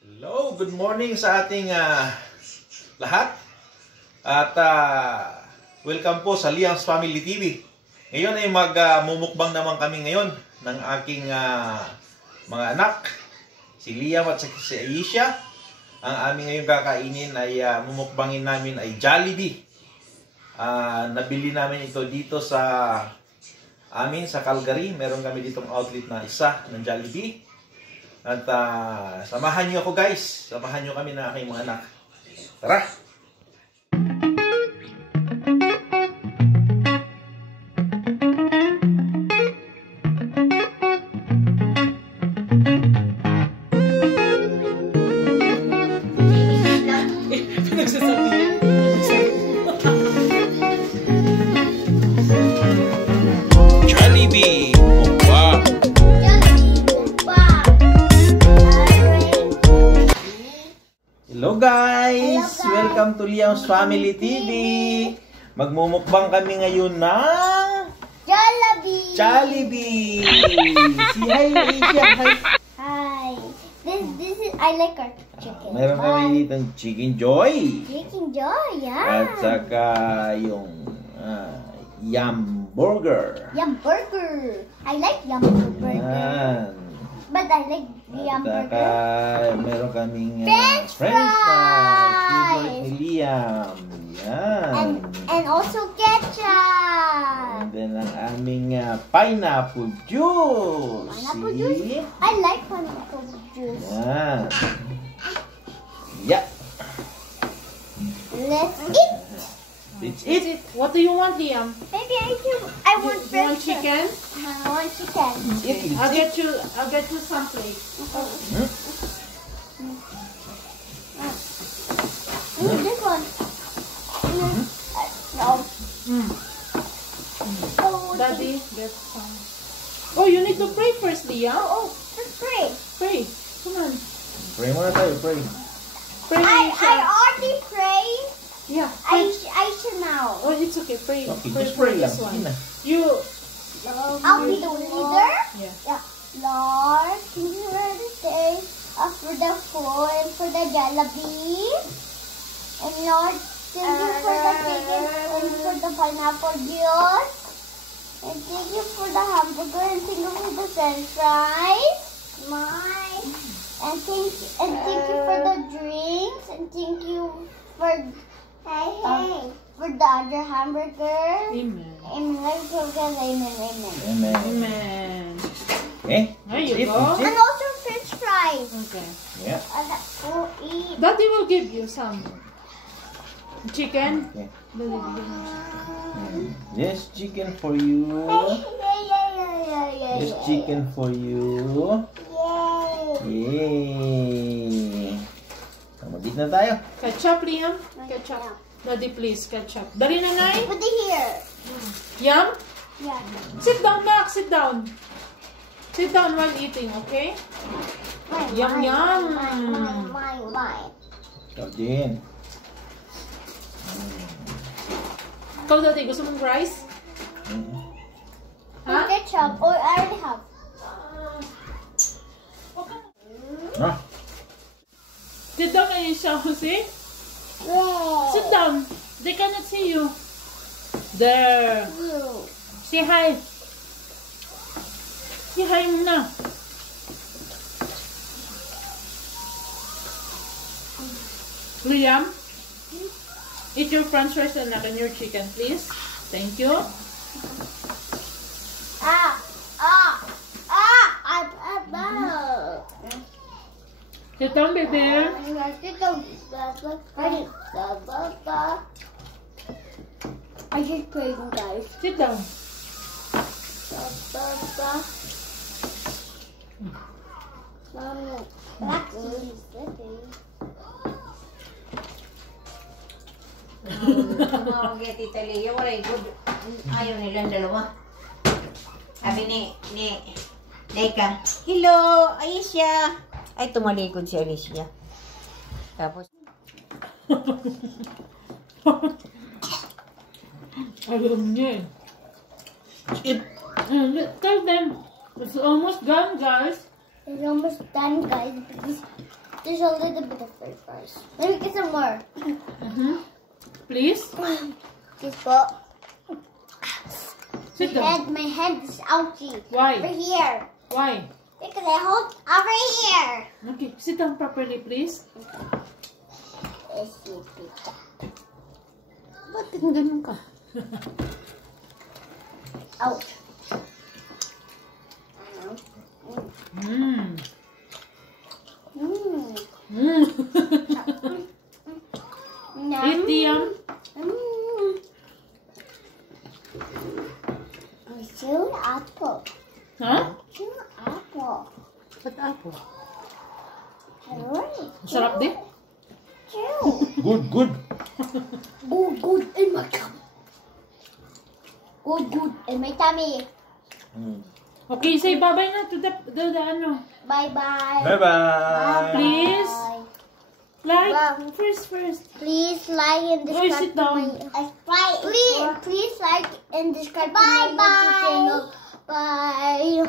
Hello, good morning sa ating lahat at welcome po sa Liam's Family TV. Ngayon ay magmumukbang naman kami ngayon ng aking mga anak, si Liam at si Aisha. Ang aming ngayon kakainin ay mumukbangin namin ay Jollibee. Nabili namin ito dito sa amin sa Calgary. Meron kami ditong outlet na isa ng Jollibee. At samahan niyo ako guys. Samahan niyo kami na aking mga anak. Tara! Jollibee! Wow! Hello guys! Hello guys! Welcome to Liam's Family TV! Magmumukbang kami ngayon ng Jollibee! Jollibee! Si hi Asia! Hi! Hi! This is, I like our chicken. Meron kami ditong Chicken Joy! Chicken Joy, yeah! At saka yung Yum Burger! Yum Burger! I like Yum Burger. Yan! But I like Yum At saka Burger. meron kaming French fries! Favorite fries! ni Liam! Yan! And also ketchup! And then ang aming pineapple juice. Pineapple See? juice? I like pineapple juice. Yan. Yeah. Let's eat! Let's eat. What do you want, Liam? Maybe I want You want French chicken? I want chicken. Eat. I'll get you some plates. This one. No. Oh, Daddy, get some. Oh, you need to pray first, Liam. let's pray. Pray. Come on. Pray muna tayo, pray. Pray. I Aisha. already prayed. Yeah. I Pray. should now. Oh, it's okay. Pray. Okay, Pray just for pray lang. this Sige one. na. You. I'll be the leader. Yeah. Yeah. Lord, thank you for the day, for the food, and for the Jollibee. And Lord, thank you for the chicken and for the pineapple juice. And thank you for the hamburger and thank you for the french fries. Mine. And thank you for the drinks and thank you for for the other hamburger. Amen. Amen. Amen. Amen. Amen. Okay. There you Eat, go. eat, And also french fries. Okay. Yeah. We'll eat. Daddy will give you some chicken. Okay. Daddy will give you. This chicken for you. This chicken for you. Yay! Kamagit na tayo. Ketchup, Liam. Ketchup. Daddy, please, ketchup. Dali na, Nay. Put it here. Yum. Yeah. Sit down, Max. Sit down. Sit down while eating, okay? Yum, yum. Mine. Ikaw din. Ikaw, Daddy, gusto mong rice? Ha? Ketchup. Or I already have. Ah, Sit down, Aisha. See? Sit down. They cannot see you. There. Say hi. Say hi muna. Liam, eat your french fries and your chicken, please. Thank you. Sit down, baby. I just prayed, guys. Sit down. Mga Tita Lea, walay good. Ayaw nilang dalawa. Sabi ni Deka, hello, Aisha. Ay, tumalikod si Alicia. Tapos, Alam niya eh. Tell them, it's almost done, guys. It's almost done, guys. There's a little bit of fries. Let me get some more. Please, Just go. sit down. My hand is ouchy. Why? Over here. Why? Because I hold over here. Okay, sit down properly, please. Bakit ganun ka? Ouch. Mmm. Mm. Mmm. Nom. Eat the yum. Mm. Chew apple. Huh? Chew apple. What apple? Alright. Sarap din. Chew. Good, good. Good in my tummy. Good in my tummy. Okay, say bye-bye na to the ano. Bye-bye. Bye-bye. Please. Like, Wow. first. Please like and Oy, subscribe sit to down. my please like and subscribe to my YouTube channel. Bye.